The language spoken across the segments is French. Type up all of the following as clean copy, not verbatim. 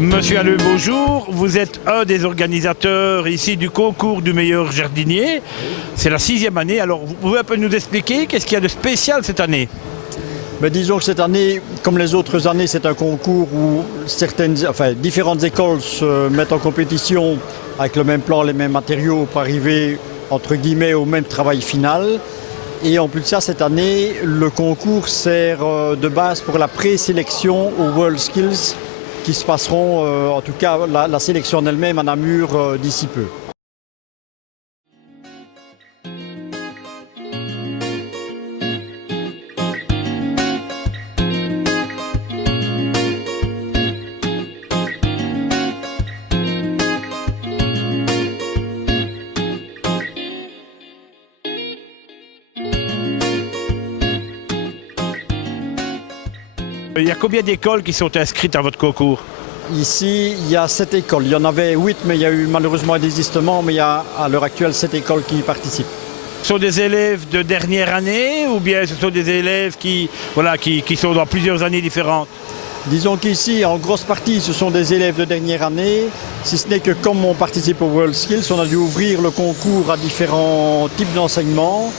Monsieur Halleux, bonjour. Vous êtes un des organisateurs ici du concours du meilleur jardinier. C'est la 6e année. Alors, vous pouvez un peu nous expliquer qu'est-ce qu'il y a de spécial cette année? Disons que cette année, comme les autres années, c'est un concours où différentes écoles se mettent en compétition avec le même plan, les mêmes matériaux pour arriver, entre guillemets, au même travail final. Et en plus de ça, cette année, le concours sert de base pour la présélection aux World Skills qui se passeront, en tout cas la sélection en elle-même à Namur d'ici peu. Il y a combien d'écoles qui sont inscrites à votre concours? Ici, il y a 7 écoles. Il y en avait 8, mais il y a eu malheureusement un désistement. Mais il y a à l'heure actuelle 7 écoles qui participent. Ce sont des élèves de dernière année ou bien ce sont des élèves qui sont dans plusieurs années différentes? Disons qu'ici, en grosse partie, ce sont des élèves de dernière année, si ce n'est que comme on participe au World Skills, on a dû ouvrir le concours à différents types d'enseignements.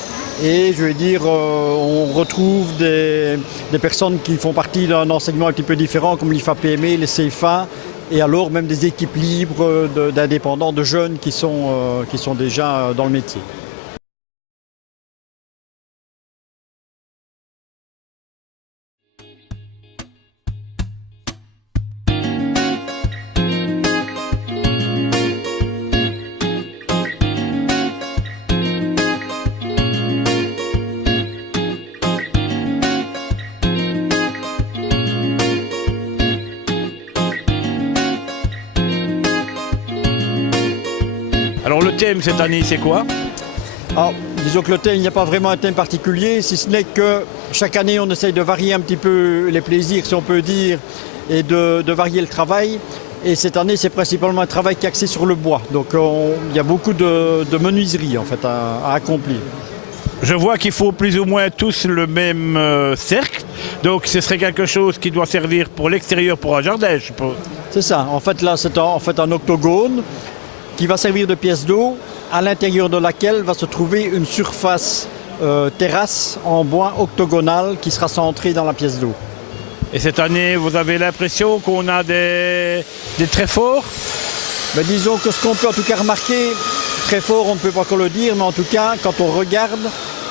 Et je vais dire, on retrouve des personnes qui font partie d'un enseignement un petit peu différent, comme l'IFA-PME, les CFA, et alors même des équipes libres d'indépendants, de jeunes qui sont déjà dans le métier. Alors le thème cette année, c'est quoi? Alors, disons que le thème, il n'y a pas vraiment un thème particulier, si ce n'est que chaque année, on essaye de varier un petit peu les plaisirs, si on peut dire, et de varier le travail. Et cette année, c'est principalement un travail qui est axé sur le bois. Donc, il y a beaucoup de menuiserie, en fait, à accomplir. Je vois qu'il faut plus ou moins tous le même cercle. Donc ce serait quelque chose qui doit servir pour l'extérieur, pour un jardin, je suppose. C'est ça. En fait, là, c'est un octogone qui va servir de pièce d'eau, à l'intérieur de laquelle va se trouver une surface terrasse en bois octogonal qui sera centrée dans la pièce d'eau. Et cette année, vous avez l'impression qu'on a des tréforts? Disons que ce qu'on peut en tout cas remarquer, très fort on ne peut pas encore le dire, mais en tout cas quand on regarde,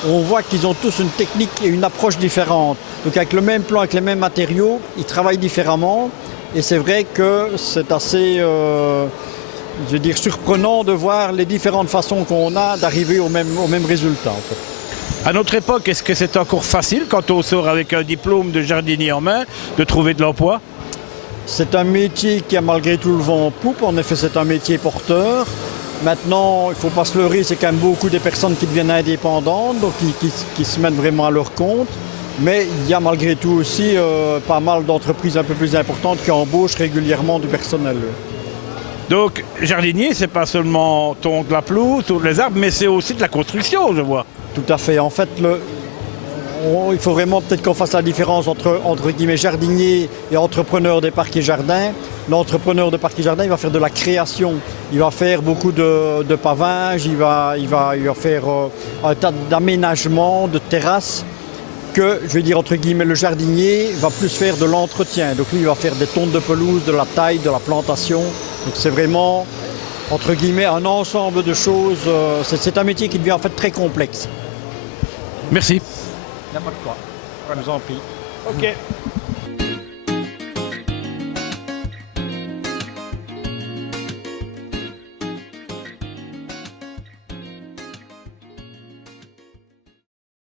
on voit qu'ils ont tous une technique et une approche différente. Donc avec le même plan, avec les mêmes matériaux, ils travaillent différemment. Et c'est vrai que c'est assez je veux dire, surprenant de voir les différentes façons qu'on a d'arriver au même résultat. En fait. À notre époque, est-ce que c'est encore facile, quand on sort avec un diplôme de jardinier en main, de trouver de l'emploi? C'est un métier qui a malgré tout le vent en poupe. En effet, c'est un métier porteur. Maintenant, il ne faut pas se leurrer, c'est quand même beaucoup des personnes qui deviennent indépendantes, donc qui se mettent vraiment à leur compte. Mais il y a malgré tout aussi pas mal d'entreprises un peu plus importantes qui embauchent régulièrement du personnel. Donc, jardinier, c'est pas seulement tondre la pelouse, tondre les arbres, mais c'est aussi de la construction, je vois. Tout à fait. En fait, il faut vraiment peut-être qu'on fasse la différence entre guillemets jardinier et entrepreneur des parcs et jardins. L'entrepreneur de parcs et jardins, il va faire de la création. Il va faire beaucoup de pavage, il va faire un tas d'aménagements, de terrasses. Que, je vais dire entre guillemets, le jardinier va plus faire de l'entretien. Donc lui, il va faire des tontes de pelouse, de la taille, de la plantation. Donc c'est vraiment, entre guillemets, un ensemble de choses. C'est un métier qui devient en fait très complexe. Merci. Il n'y a pas de quoi. Je vous en prie. Ok.